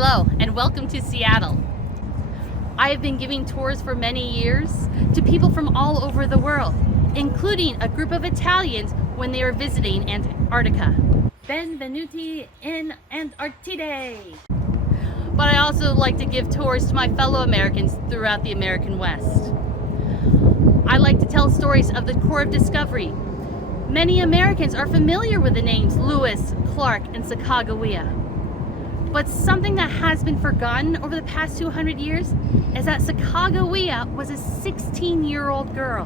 Hello and welcome to Seattle. I have been giving tours for many years to people from all over the world, including a group of Italians when they were visiting Antarctica. Benvenuti in Antartide! But I also like to give tours to my fellow Americans throughout the American West. I like to tell stories of the Corps of Discovery. Many Americans are familiar with the names Lewis, Clark, and Sacagawea. But something that has been forgotten over the past 200 years is that Sacagawea was a 16-year-old girl.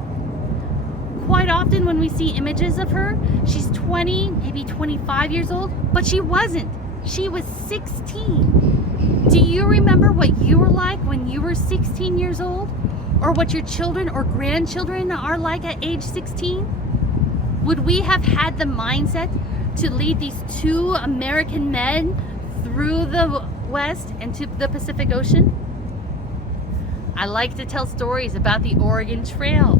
Quite often when we see images of her, she's 20, maybe 25 years old, but she wasn't. She was 16. Do you remember what you were like when you were 16 years old? Or what your children or grandchildren are like at age 16? Would we have had the mindset to lead these two American men through the West and to the Pacific Ocean? I like to tell stories about the Oregon Trail.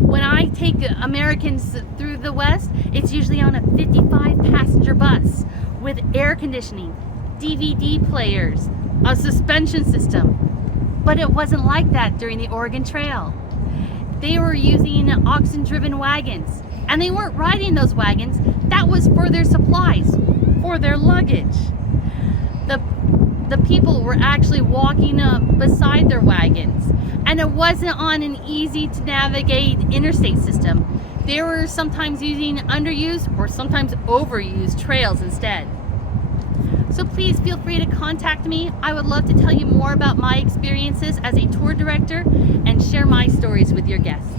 When I take Americans through the West, it's usually on a 55-passenger bus with air conditioning, DVD players, a suspension system. But it wasn't like that during the Oregon Trail. They were using oxen-driven wagons, and they weren't riding those wagons. That was for their supplies, for their luggage. The people were actually walking beside their wagons, and it wasn't on an easy to navigate interstate system. They were sometimes using underused or sometimes overused trails instead. So please feel free to contact me. I would love to tell you more about my experiences as a tour director and share my stories with your guests.